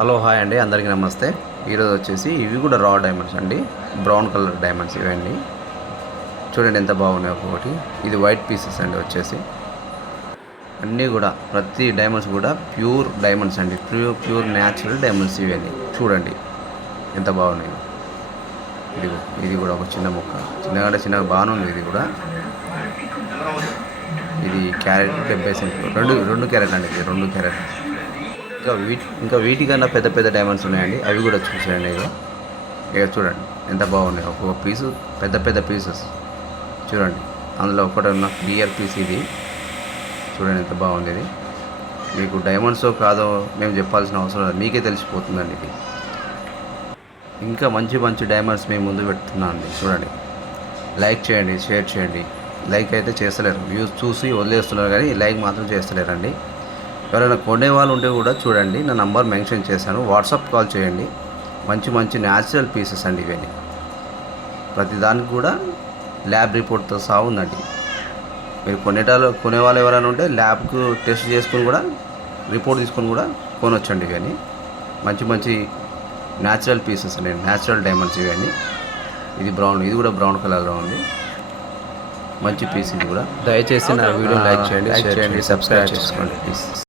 Hello hi అండి, అందరికీ నమస్తే. ఈరోజు వచ్చేసి ఇవి కూడా రా డైమండ్స్ అండి, బ్రౌన్ కలర్ డైమండ్స్ ఇవన్నీ. చూడండి ఎంత బాగున్నాయి. ఒక్కొక్కటి ఇది వైట్ పీసెస్ అండి. వచ్చేసి అన్నీ కూడా ప్రతి డైమండ్స్ కూడా ప్యూర్ డైమండ్స్ అండి, ప్యూర్ న్యాచురల్ డైమండ్స్ ఇవన్నీ. చూడండి ఎంత బాగున్నాయి. ఇది కూడా ఒక చిన్న ముక్క, చిన్నగా బాగానే ఉంది. ఇది కూడా ఇది క్యారెట్ 70 సెంట్లు, రెండు క్యారెట్ అండి. ఇది 2 క్యారెట్. ఇంకా వీటికన్నా పెద్ద పెద్ద డైమండ్స్ ఉన్నాయండి, అవి కూడా చూసేయండి. ఇక చూడండి ఎంత బాగున్నాయి. ఒక్కొక్క పీసు పెద్ద పెద్ద పీసెస్ చూడండి. అందులో ఒకటి ఉన్న క్లియర్ పీస్ ఇది. చూడండి ఎంత బాగుంది. ఇది మీకు డైమండ్సో కాదో మేము చెప్పాల్సిన అవసరం లేదు, మీకే తెలిసిపోతుందండి. ఇది ఇంకా మంచి మంచి డైమండ్స్ మేము ముందు పెడుతున్నాం అండి. చూడండి, లైక్ చేయండి, షేర్ చేయండి. లైక్ అయితే చేస్తలేరు, వ్యూస్ చూసి వదిలేస్తున్నారు కానీ లైక్ మాత్రం చేస్తలేరండి. ఎవరైనా కొనే వాళ్ళు ఉంటే కూడా చూడండి, నా నంబర్ మెన్షన్ చేశాను, వాట్సాప్ కాల్ చేయండి. మంచి మంచి న్యాచురల్ పీసెస్ అండి ఇవన్నీ. ప్రతి దానికి కూడా ల్యాబ్ రిపోర్ట్తో సహా ఉందండి. మీరు కొనేవాళ్ళు ఎవరైనా ఉంటే ల్యాబ్కు టెస్ట్ చేసుకుని కూడా రిపోర్ట్ తీసుకొని కూడా కొనొచ్చండి. ఇవన్నీ మంచి మంచి న్యాచురల్ పీసెస్ అండి, న్యాచురల్ డైమండ్స్ ఇవన్నీ. ఇది కూడా బ్రౌన్ కలర్లో ఉంది. మంచి పీస్ ఇది కూడా. దయచేసి నా వీడియో లైక్ చేయండి, షేర్ చేయండి, సబ్స్క్రైబ్ చేసుకోండి ప్లీజ్.